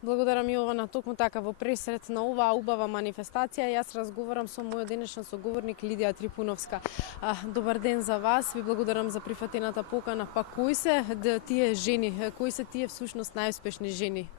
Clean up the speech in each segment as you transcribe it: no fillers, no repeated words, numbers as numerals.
Благодарам Јована, токму така во пресред на оваа убава манифестација. Јас разговарам со мојот денешен соговорник Лидија Трипуновска. Добар ден за вас. Ви благодарам за прифатената покана. Па кои се тие жени? Кои се тие всушност најуспешни жени?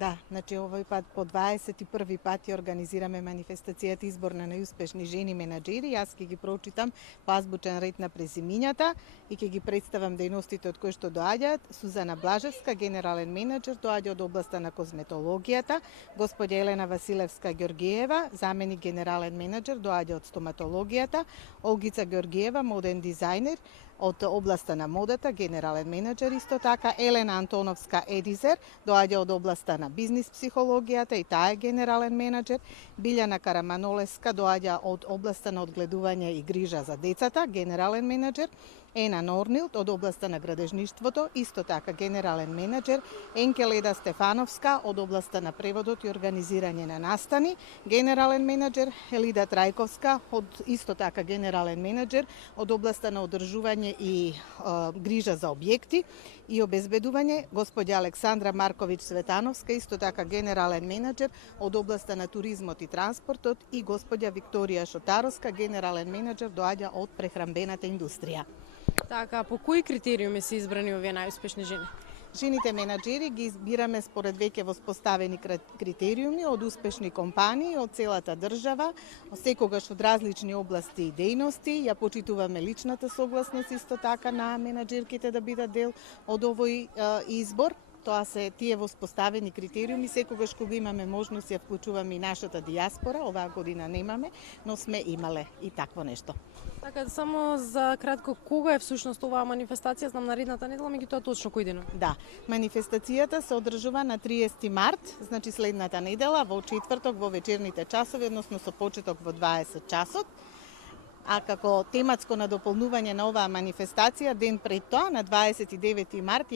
Да, значи овој пат по 21 пат ја организираме манифестацијата избор на најуспешни жени менаџери. Јас ќе ги прочитам по азбучен ред на презимињата и ќе ги представам дејностите од кои што доаѓаат. Сузана Блажевска, генерален менаџер, доаѓа од областа на козметологијата. Господја Елена Василевска Ѓоргиева, заменик генерален менаџер, доаѓа од стоматологијата. Олгица Ѓоргиева, моден дизајнер, од областа на модата, генерален менаџер исто така. Елена Антоновска Едизер, доаѓа од областа на бизнис психологијата и таа е генерален менаџер. Билјана Караманолеска доаѓа од областа на одгледување и грижа за децата, генерален менаџер. Ена Норнилд од областа на градежништвото, исто така генерален менаџер. Енкеледа Стефановска од областа на преводот и организирање на настани, генерален менаџер. Елида Трајковска исто така генерален менаџер од областа на одржување и грижа за објекти и обезбедување. Господја Александра Марковиќ Светановска, исто така генерален менаџер од областа на туризмот и транспортот, и господја Викторија Шотаровска, генерален менаџер, доаѓа од прехранбената индустрија. Така, по кои критериуми се избрани овие најуспешни жени? Жените менаџери ги избираме според веќе воспоставени критериуми од успешни компании од целата држава, секогаш од различни области и дејности. Ја почитуваме личната согласност исто така на менаџерките да бидат дел од овој избор. Тоа се тие воспоставени критериуми. Секогаш кога имаме можност ја вклучуваме и нашата дијаспора. Оваа година немаме, но сме имале и такво нешто. Така, само за кратко, кога е всушност оваа манифестација? Знам наредната недела, меѓутоа точно кој ден? Да, манифестацијата се одржува на 30 март, значи следната недела, во четврток во вечерните часови, односно со почеток во 20 часот. А како тематско надополнување на оваа манифестација, ден пред тоа, на 29 март,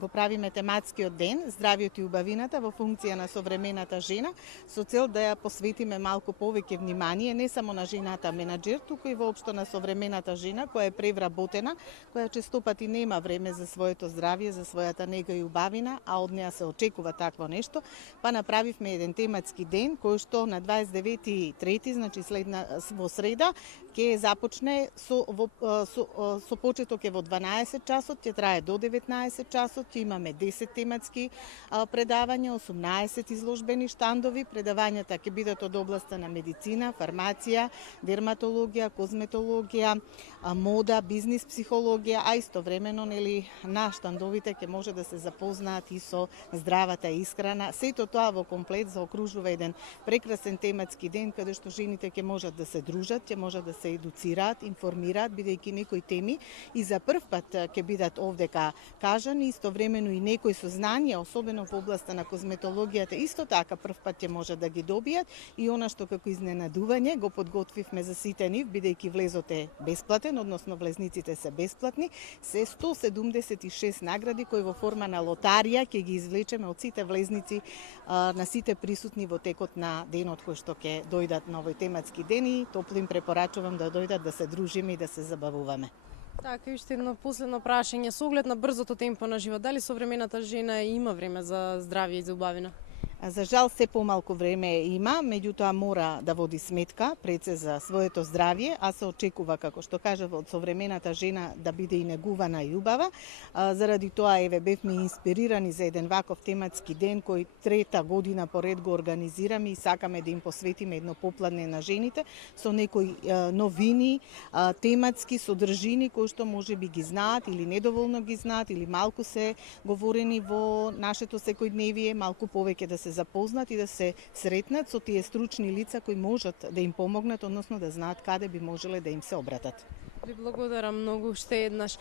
го правиме тематскиот ден Здравието и убавината во функција на современата жена, со цел да ја посветиме малку повеќе внимание не само на жената менаџер, туку и воопшто на современата жена која е превработена, која честопати нема време за своето здравје, за својата нега и убавина, а од неа се очекува такво нешто. Па направивме еден тематски ден кој што на 29.3, значи во среда, ќе започне со почеток е во 12 часот, ќе трае до 19 часот, ќе имаме 10 тематски предавања, 18 изложбени штандови. Предавањата ќе бидат од областа на медицина, фармација, дерматологија, козметологија, мода, бизнис психологија, а истовремено на штандовите ќе може да се запознаат и со здравата исхрана. Сето тоа во комплет заокружува еден прекрасен тематски ден каде што жените ќе можат да се дружат, ќе можат да се едуцираат, информираат, бидејќи некои теми и за прв пат ќе бидат овдека кажани, истовремено и некои со знанија, особено во областа на козметологијата, исто така прв пат ќе може да ги добијат, и она што како изненадување го подготвивме за сите нив, бидејќи влезот е бесплатен, односно влезниците се бесплатни, се 176 награди кои во форма на лотарија ќе ги извлечеме од сите влезници на сите присутни во текот на денот кој што ќе дојдат на овој тематски ден, и топло им препорачувам да дојдат да се дружиме и да се забавуваме. Така, уште едно последно прашање. Со оглед на брзото темпо на живот, дали современата жена има време за здравје и за убавина? За жал, се помалку време има, меѓутоа мора да води сметка пред се за своето здравје, а се очекува, како што кажав, од современата жена да биде и негувана и убава. Заради тоа бевме инспирирани за еден ваков тематски ден кој трета година поред го организираме и сакаме да им посветиме едно попладне на жените со некои новини, тематски содржини кои што можеби ги знаат или недоволно ги знаат или малку се говорени во нашето секојдневие, малку повеќе да се запознат и да се сретнат со тие стручни лица кои можат да им помогнат, односно да знаат каде би можеле да им се обратат. Ви благодарам многу уште еднаш.